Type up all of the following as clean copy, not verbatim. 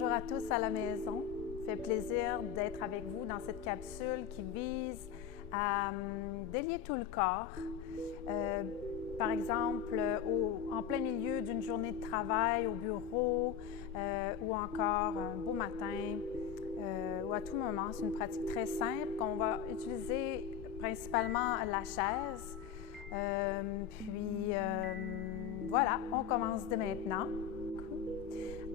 Bonjour à tous à la maison. Ça fait plaisir d'être avec vous dans cette capsule qui vise à délier tout le corps. Par exemple, en plein milieu d'une journée de travail au bureau ou encore un beau matin ou à tout moment. C'est une pratique très simple qu'on va utiliser principalement la chaise. Voilà, on commence dès maintenant.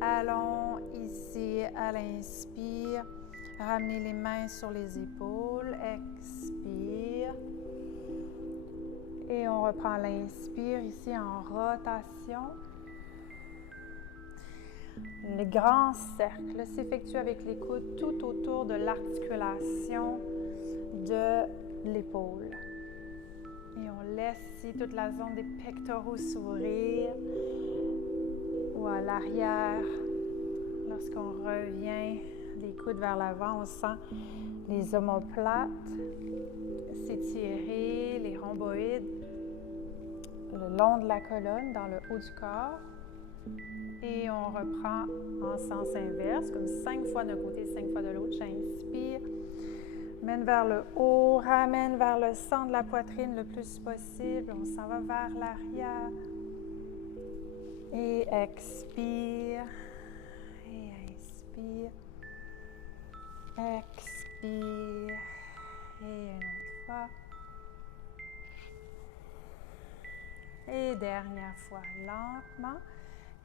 Allons ici à l'inspire, ramenez les mains sur les épaules, expire. Et on reprend l'inspire ici en rotation. Le grand cercle s'effectue avec les coudes tout autour de l'articulation de l'épaule. Et on laisse ici toute la zone des pectoraux s'ouvrir. Ou à l'arrière, lorsqu'on revient les coudes vers l'avant, on sent les omoplates s'étirer, les rhomboïdes le long de la colonne, dans le haut du corps. Et on reprend en sens inverse, comme 5 fois d'un côté, 5 fois de l'autre. J'inspire, mène vers le haut, ramène vers le centre de la poitrine le plus possible. On s'en va vers l'arrière. Et expire. Et inspire. Expire. Et une autre fois. Et dernière fois, lentement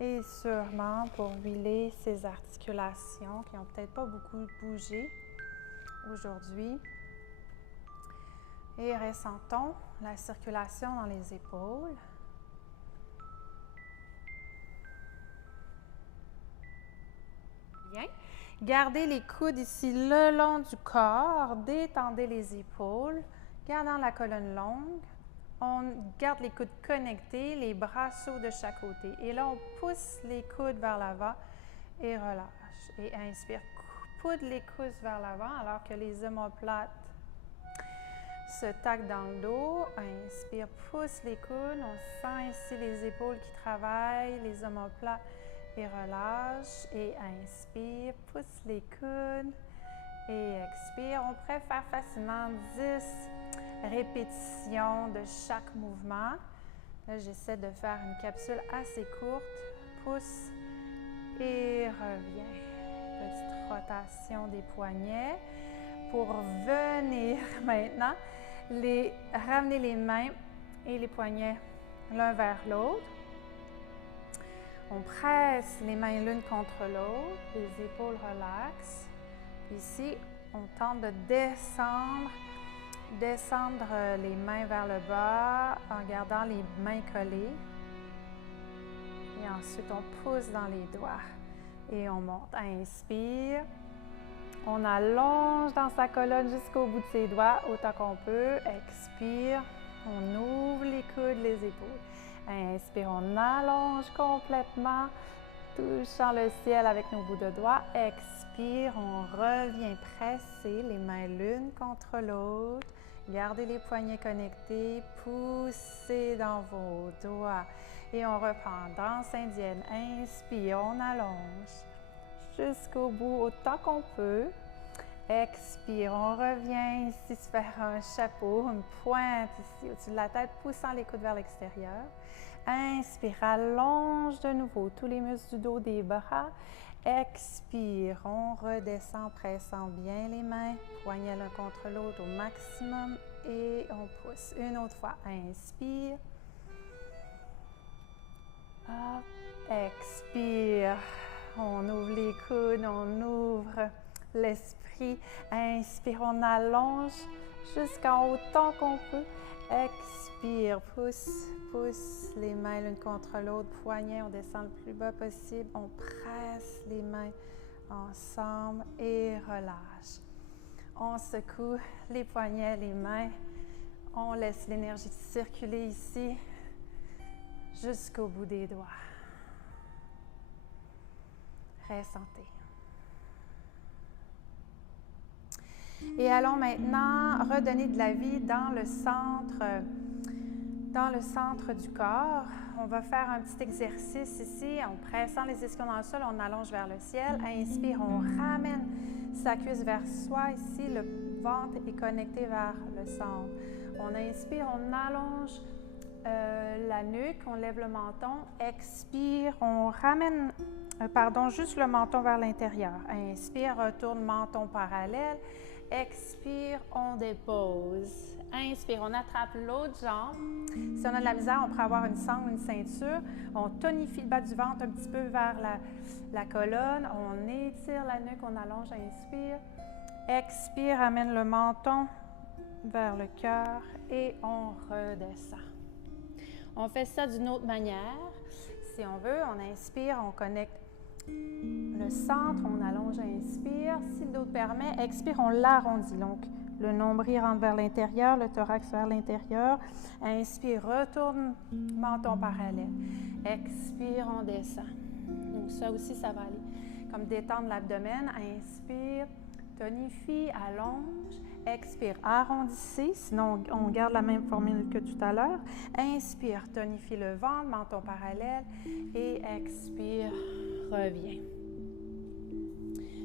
et sûrement pour huiler ces articulations qui n'ont peut-être pas beaucoup bougé aujourd'hui. Et ressentons la circulation dans les épaules. Bien. Gardez les coudes ici le long du corps. Détendez les épaules, gardant la colonne longue. On garde les coudes connectés, les bras s'ouvrent de chaque côté. Et là, on pousse les coudes vers l'avant et relâche. Et inspire, coude les coudes vers l'avant alors que les omoplates se taquent dans le dos. Inspire, pousse les coudes. On sent ici les épaules qui travaillent, les omoplates et relâche. Et inspire, pousse les coudes et expire. On préfère facilement 10 répétitions de chaque mouvement. Là, j'essaie de faire une capsule assez courte. Pousse et reviens. Petite rotation des poignets. Pour venir maintenant, ramener les mains et les poignets l'un vers l'autre. On presse les mains l'une contre l'autre. Les épaules relaxent. Ici, on tente de descendre les mains vers le bas en gardant les mains collées. Et ensuite, on pousse dans les doigts et on monte. Inspire. On allonge dans sa colonne jusqu'au bout de ses doigts autant qu'on peut. Expire. On ouvre les coudes, les épaules. Inspire. On allonge complètement, touchant le ciel avec nos bouts de doigts. Expire. On revient presser les mains l'une contre l'autre. Gardez les poignets connectés, poussez dans vos doigts. Et on reprend danse indienne. Inspire, on allonge jusqu'au bout autant qu'on peut. Expire, on revient ici se faire un chapeau, une pointe ici au-dessus de la tête, poussant les coudes vers l'extérieur. Inspire, allonge de nouveau tous les muscles du dos des bras. Expire, on redescend, pressant bien les mains, poignets l'un contre l'autre au maximum et on pousse. Une autre fois, inspire. Hop. Expire, on ouvre les coudes, on ouvre l'esprit. Inspire, on allonge jusqu'en haut tant qu'on peut. Expire, pousse les mains l'une contre l'autre, poignets, on descend le plus bas possible, on presse les mains ensemble et relâche. On secoue les poignets, les mains, on laisse l'énergie circuler ici jusqu'au bout des doigts. Ressentez. Et allons maintenant redonner de la vie dans le centre du corps. on va faire un petit exercice ici. En pressant les ischions dans le sol, on allonge vers le ciel. Inspire, on ramène sa cuisse vers soi. Ici, le ventre est connecté vers le centre. On inspire, on allonge la nuque, on lève le menton. Expire, on ramène, juste le menton vers l'intérieur. Inspire, retourne menton parallèle. Expire, on dépose. Inspire, on attrape l'autre jambe. Si on a de la misère, on pourrait avoir une sangle ou une ceinture. On tonifie le bas du ventre un petit peu vers la colonne. On étire la nuque, on allonge, inspire. Expire, amène le menton vers le cœur et on redescend. On fait ça d'une autre manière. Si on veut, on inspire, on connecte le centre, on allonge, inspire. Si le dos permet, expire, on l'arrondit. Donc, le nombril rentre vers l'intérieur, le thorax vers l'intérieur. Inspire, retourne, menton parallèle. Expire, on descend. Donc, ça aussi, ça va aller comme détendre l'abdomen. Inspire, tonifie, allonge. Expire, arrondissez, sinon on garde la même formule que tout à l'heure. Inspire, tonifie le ventre, menton parallèle. Et expire, reviens.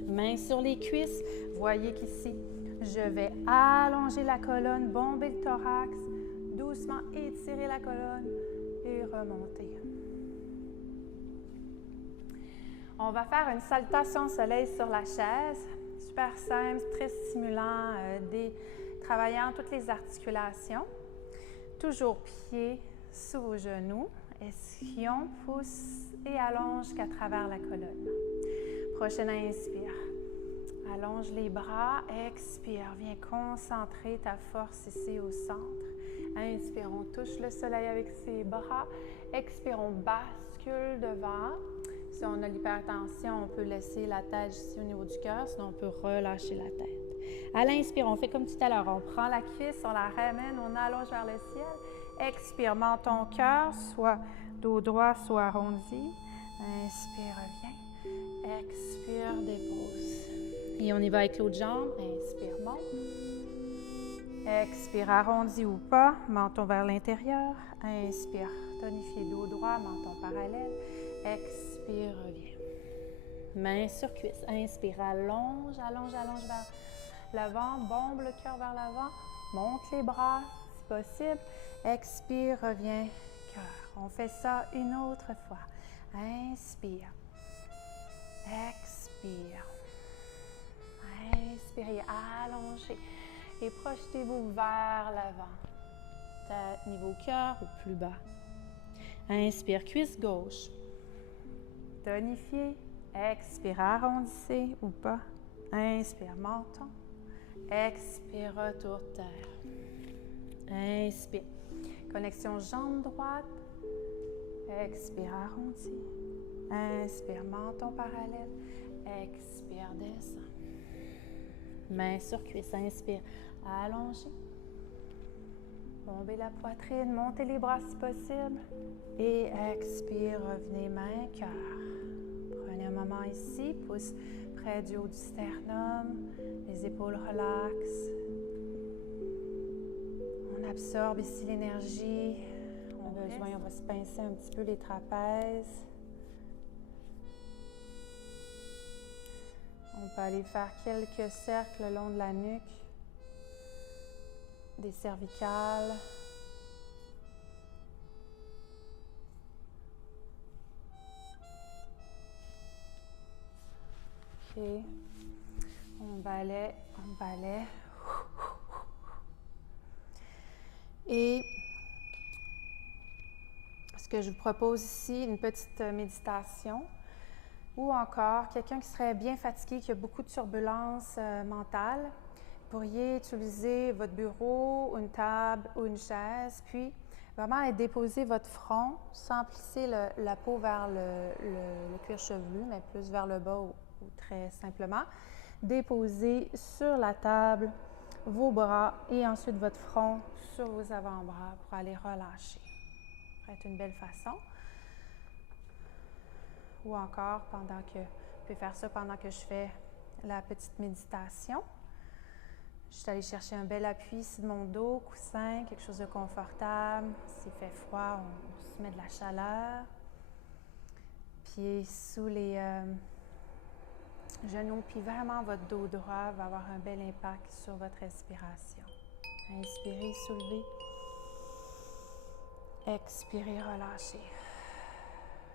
Mains sur les cuisses. Voyez qu'ici, je vais allonger la colonne, bomber le thorax, doucement étirer la colonne et remonter. On va faire une salutation au soleil sur la chaise. Super simple, très stimulant, travaillant toutes les articulations. Toujours pieds sous vos genoux. Ischion, pousse et allonge jusqu'à travers la colonne. Prochaine inspire. Allonge les bras, expire, viens concentrer ta force ici au centre. Inspire, on touche le soleil avec ses bras. Expire, on bascule devant. Si on a l'hypertension, on peut laisser la tête ici au niveau du cœur, sinon on peut relâcher la tête. À l'inspire, on fait comme tout à l'heure, on prend la cuisse, on la ramène, on allonge vers le ciel. Expire, menton, cœur, soit dos droit, soit arrondi. Inspire, reviens. Expire, dépose. Et on y va avec l'autre jambe. Inspire, monte. Expire, arrondi ou pas, menton vers l'intérieur. Inspire, tonifier dos droit, menton parallèle. Expire, reviens. Main sur cuisse. Inspire, allonge, allonge, allonge vers l'avant. Bombe le cœur vers l'avant. Monte les bras si possible. Expire, reviens, cœur. On fait ça une autre fois. Inspire. Expire. Inspirez, allongez et projetez-vous vers l'avant. Tête niveau cœur ou plus bas. Inspire, cuisse gauche. Tonifiez. Expire, arrondissez ou pas. Inspire, menton. Expire, retour terre. Inspire. Connexion jambe droite. Expire, arrondi. Inspire, menton parallèle. Expire, descend. Main sur cuisse. Inspire, allongez. Bombez la poitrine, montez les bras si possible. Et expire, revenez main, cœur. Prenez un moment ici, pouce près du haut du sternum. Les épaules relaxent. On absorbe ici l'énergie. On va se pincer un petit peu les trapèzes. On peut aller faire quelques cercles le long de la nuque, des cervicales. OK. On balaie, on balaie. Et ce que je vous propose ici, une petite méditation. Ou encore, quelqu'un qui serait bien fatigué, qui a beaucoup de turbulences mentales, vous pourriez utiliser votre bureau, une table ou une chaise, puis vraiment déposer votre front sans plisser la peau vers le cuir chevelu, mais plus vers le bas ou très simplement. Déposez sur la table vos bras et ensuite votre front sur vos avant-bras pour aller relâcher. Ça pourrait être une belle façon. Ou encore, vous pouvez faire ça pendant que je fais la petite méditation. Je suis allée chercher un bel appui ici de mon dos, coussin, quelque chose de confortable. S'il fait froid, on se met de la chaleur. Pieds sous les genoux, puis vraiment votre dos droit va avoir un bel impact sur votre respiration. Inspirez, soulevez. Expirez, relâchez.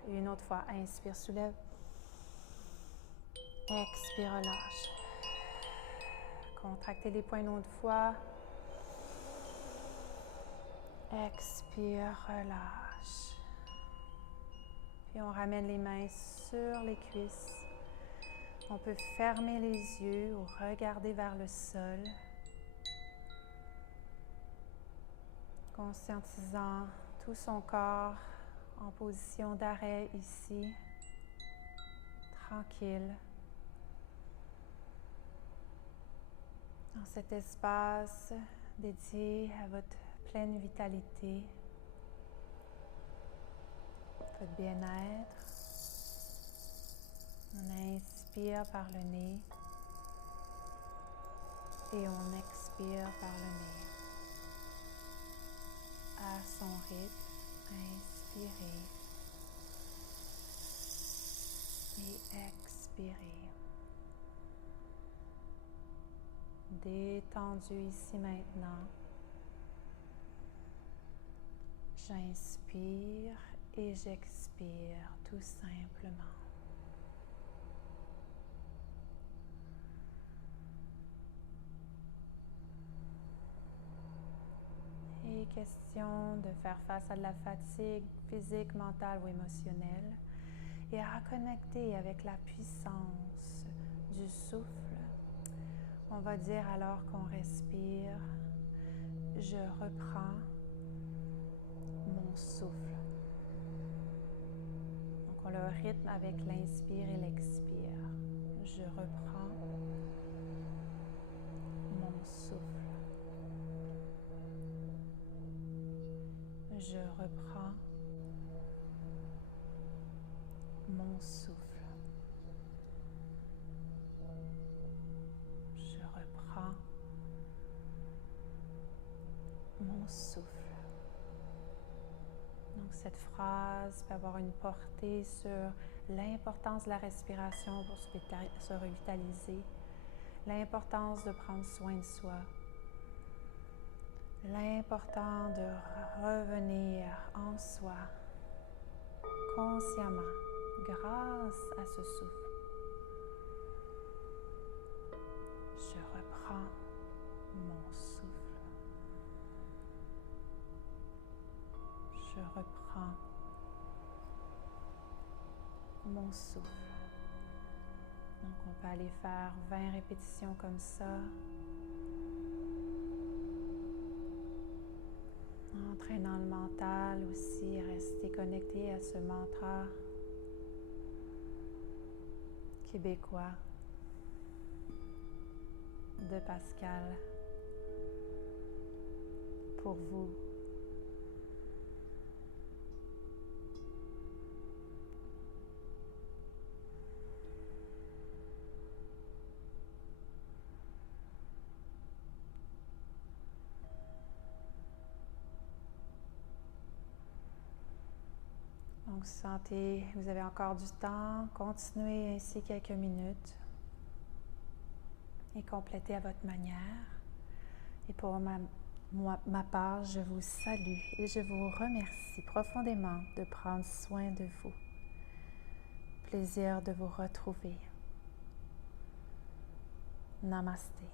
Et une autre fois, inspire, soulève. Expire, relâche. Contractez les poings une autre fois. Expire, relâche. Puis on ramène les mains sur les cuisses. On peut fermer les yeux ou regarder vers le sol. Conscientisant tout son corps en position d'arrêt ici. Tranquille. Dans cet espace dédié à votre pleine vitalité, votre bien-être. On inspire par le nez et on expire par le nez. À son rythme, inspirez et expirez. Détendu ici maintenant. J'inspire et j'expire tout simplement. Et question de faire face à de la fatigue physique, mentale ou émotionnelle et à reconnecter avec la puissance du souffle. On va dire alors qu'on respire, je reprends mon souffle. Donc on a un rythme avec l'inspire et l'expire. Je reprends mon souffle. Je reprends mon souffle. Je reprends mon souffle. Donc cette phrase peut avoir une portée sur l'importance de la respiration pour se revitaliser, l'importance de prendre soin de soi, l'important de revenir en soi consciemment grâce à ce souffle. Je reprends mon souffle. Je reprends mon souffle. Donc on peut aller faire 20 répétitions comme ça. Entraînant le mental aussi, rester connecté à ce mantra québécois de Pascal pour vous. Donc, sentez, vous avez encore du temps, continuez ainsi quelques minutes et complétez à votre manière. Et pour ma part, je vous salue et je vous remercie profondément de prendre soin de vous. Plaisir de vous retrouver. Namasté.